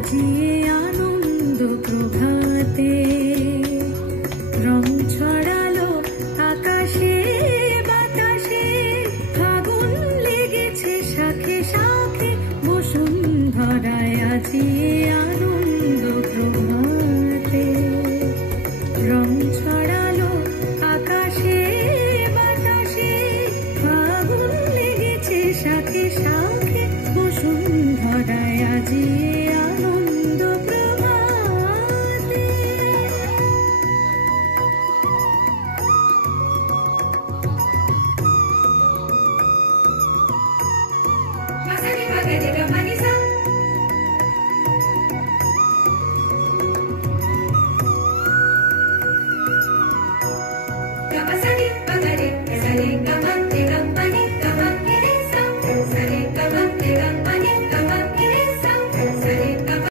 বাজিয়ে আনন্দ প্রভাতে রং ছড়ালো আকাশে বাতাসে, ফাগুন লেগেছে শাখে শাখে, বসুন্ধরায় আজিয়ে